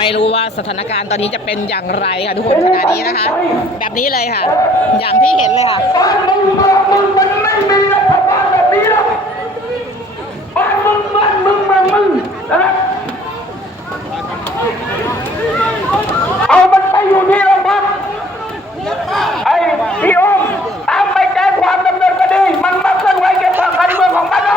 ไม่รู้ว่าสถานการณ์ตอนนี้จะเป็นอย่างไรค่ะทุกคนขณะนี้นะคะ แบบนี้เลยค่ะ อย่างที่เห็นเลยค่ะ บ้านมึงเมืองมึงมันไม่มีรัฐบาลแบบนี้หรอกบ้านมึงบ้านมึงเมืองมึงนะครับเอามันไปอยู่ที่โรงพักไอ้พี่โอมตามไปแจ้งความดำเนินคดีมันมาเคลื่อนไหวเกี่ยวกับการเมืองของบ้านเรา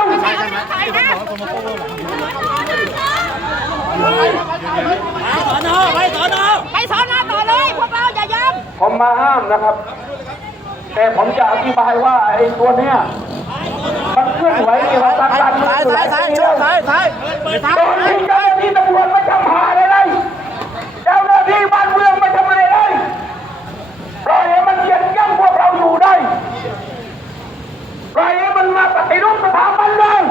ไปสอนอต่อเลยพวกเราอย่ายอม ผมมาห้ามนะครับ แต่ผมจะอธิบายว่าไอ้ตัวเนี้ยมันเคลื่อนไหวเกี่ยวกัการเมืองอยู่หลายปีแล้วโดนที่เจ้าหน้ที่ตำรวจไม่ทำหาอะไรเลยเจ้าหน้าที่บ้านเมืองไม่ทำอะไรเลยปล่อยให้มันเหยียดย่ำพวกเราอยู่ได้ปล่อยให้มันมาปฏิรูปสถาบันเลย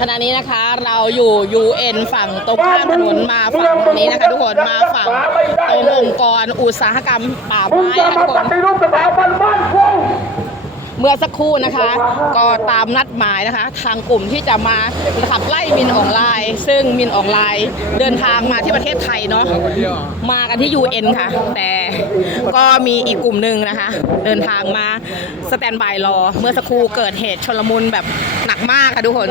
ขณะนี้นะคะเราอยู่ UN ฝั่งตรงข้ามถนนมาฝั่งตรงนี้นะคะทุกคนมาฝั่งตรงองค์กรอุตสาหกรรมป่าไม้ค่ะทุกคน มื่อสักครู่นะคะ ก็ตามนัดหมายนะคะ ทางกลุ่มที่จะมาขับไล่มินออนไลน์ ซึ่งมินออนไลน์เดินทางมาที่ประเทศไทยเนาะมากันที่ UN ค่ะ แต่ก็มีอีกกลุ่มหนึ่งนะคะ เดินทางมาสแตนบายรอ เมื่อสักครู่เกิดเหตุชลมุนแบบหนักมากค่ะทุกคน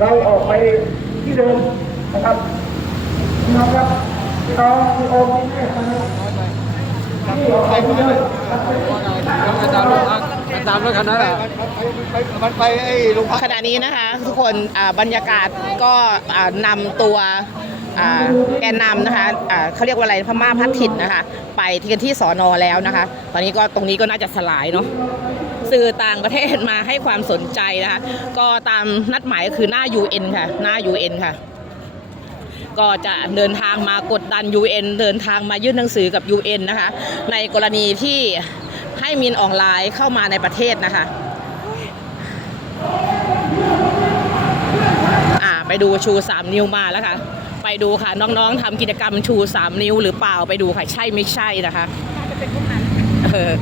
เราออกไปที่เดิมนะครับน้องครับพี่น้องพี่โอมพี่เมฆนะครับที่ออกไปที่เดิม ตามรถคันนั้นแหละมันไปไอ้โรงพักขณะนี้นะคะ ทุกคนอ่าบรรยากาศก็อ่านำตัวอ่าแกนนำนะคะอ่าเขาเรียกว่าอะไรพม่าพัดถิ่นนะคะ ไปที่กันที่สอนอแล้วนะคะ ตอนนี้ก็ตรงนี้ก็น่าจะสลายเนาะสื่อต่างประเทศมาให้ความสนใจนะคะ ก็ตามนัดหมายก็คือหน้า UN ค่ะ หน้า UN ค่ะ ก็จะเดินทางมากดดัน UN เดินทางมายื่นหนังสือกับ UN นะคะ ในกรณีที่ ให้มินออนไลน์เข้ามาในประเทศนะคะอ่าไปดูชู 3 นิ้วมาแล้วค่ะ ไปดูค่ะน้องๆทำกิจกรรมชู 3 นิ้วหรือเปล่าไปดูค่ะใช่ไม่ใช่นะคะเออ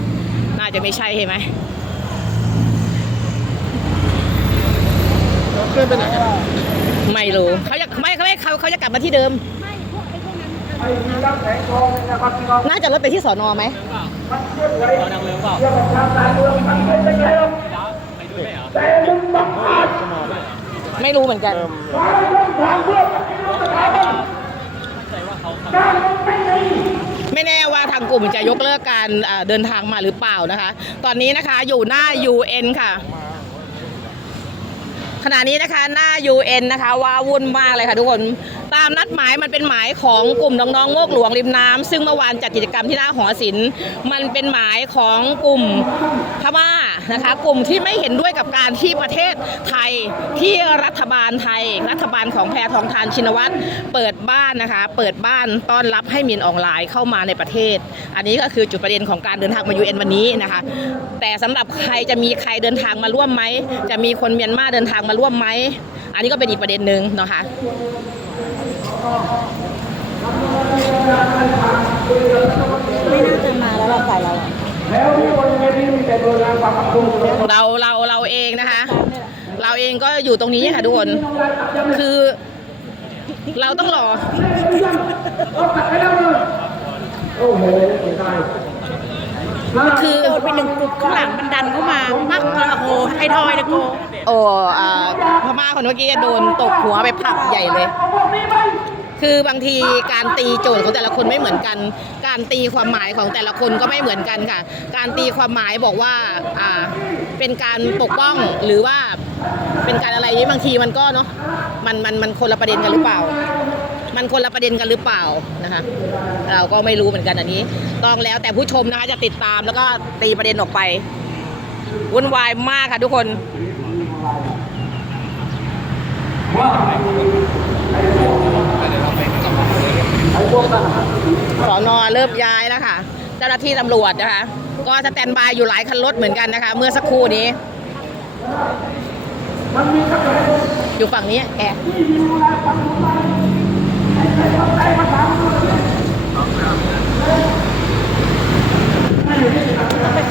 น่าจะไม่ใช่ใช่ไหมเคลื่อนไปไหนกันไม่รู้เขาจะไม่เขาไม่เขาเขาจะกลับมาที่เดิม นี่ยนะครับพี่น้องน่าจะรถไปที่สอนอไหมมันเคลื่อนไหวเกี่ยวกับทางการเมืองมันไม่ได้หรอกแต่มึงบังอาจไม่รู้เหมือนกันหาช่องทางเพื่อปฏิรูปสถาบันการมันไม่มีไม่แน่ว่าทางกลุ่มจะยกเลิกการอ่าเดินทางมาหรือเปล่านะคะ ตอนนี้นะคะอยู่หน้า UN ค่ะ ขณะนี้นะคะหน้า UN นะคะว่าวุ่นมากเลยค่ะทุกคน ตามนัดหมายมันเป็นหมายของกลุ่มน้องๆโมกหลวงริมน้ำซึ่งเมื่อวานจัดกิจกรรมที่หน้าหอศิลป์มันเป็นหมายของกลุ่มพม่านะคะ กลุ่มที่ไม่เห็นด้วยกับการที่ประเทศไทยที่รัฐบาลไทย รัฐบาลของแพทองทานชินวัตรเปิดบ้านนะคะ เปิดบ้านต้อนรับให้มินออนไลน์เข้ามาในประเทศ อันนี้ก็คือจุดประเด็นของการเดินทางมา UN วันนี้นะคะ แต่สำหรับใครจะมีใครเดินทางมาร่วมไหมจะมีคนเมียนมาเดินทางมาร่วมไหมอันนี้ก็เป็นอีกประเด็นหนึ่งนะคะ ไม่น่าจะมาแล้วเราฝ่ายเราแล้วที่บนเวทีมีแต่โดยงานความมั่นคงเราเราเราเองนะคะ เราเองก็อยู่ตรงนี้ค่ะทุกคน คือ เราต้องรอโอ้โหตายคือโดนไปหนึ่งกลุ่มข้างหลังมันดันเข้ามาปักโอ้โห ไทยทอยนะโกโอ้อ่าพม่าคนเมื่อกี้โดนตกหัวไปผักใหญ่เลย คือบางทีการตีโจทย์ของแต่ละคนไม่เหมือนกัน การตีความหมายของแต่ละคนก็ไม่เหมือนกันค่ะ การตีความหมายบอกว่าอ่าเป็นการปกป้องหรือว่าเป็นการอะไรนี้บางทีมันก็เนาะมันมันมันคนละประเด็นกันหรือเปล่า มันคนละประเด็นกันหรือเปล่านะคะ เราก็ไม่รู้เหมือนกันอันนี้ ต้องแล้วแต่ผู้ชมนะคะจะติดตามแล้วก็ตีประเด็นออกไป วุ่นวายมากค่ะทุกคน สอนอเริ่มย้ายแล้วค่ะ เจ้าหน้าที่ตำรวจนะคะ ก็สแตนบายอยู่หลายคันรถเหมือนกันนะคะ เมื่อสักครู่นี้ อยู่ฝั่งนี้แอบ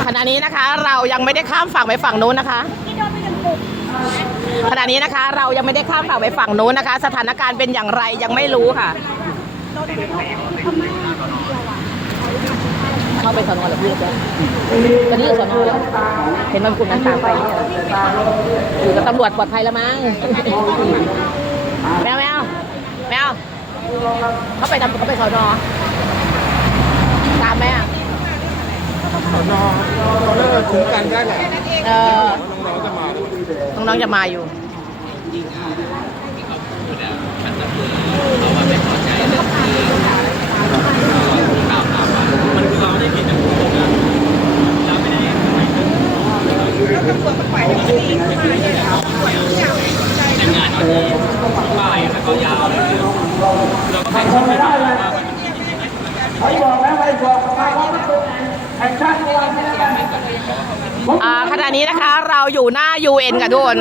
ข ณะนี้นะคะเรายังไม่ได้ข้ามฝั่งไปฝั่งนู้นนะคะที่โดนไปหนึ่งกลุ่มขณะนี้นะคะเรายังไม่ได้ข้ามฝั่งไปฝั่งนู้นนะคะ สถานการณ์เป็นอย่างไรยังไม่รู้ค่ะ เข้าไปสอนอหรือพี่จ๊ะตอนนี้อยู่สอนอแล้วเห็นมันกลุ่มนั้นตามไปเนี่ยอยู่กับตำรวจปลอดภัยแล้วมั้งแมวแมวแมวเขาไปทำเขาไปสอนอตามไหมอะ เราเลิกคุ้มกันได้แหละเออน้องๆจะมาน้องๆจะมาอยู่ทำไม่ได้เลยเขาบอกแล้วไอ้บอก อ่าขณะนี้นะคะเราอยู่หน้า UN กันทุกคน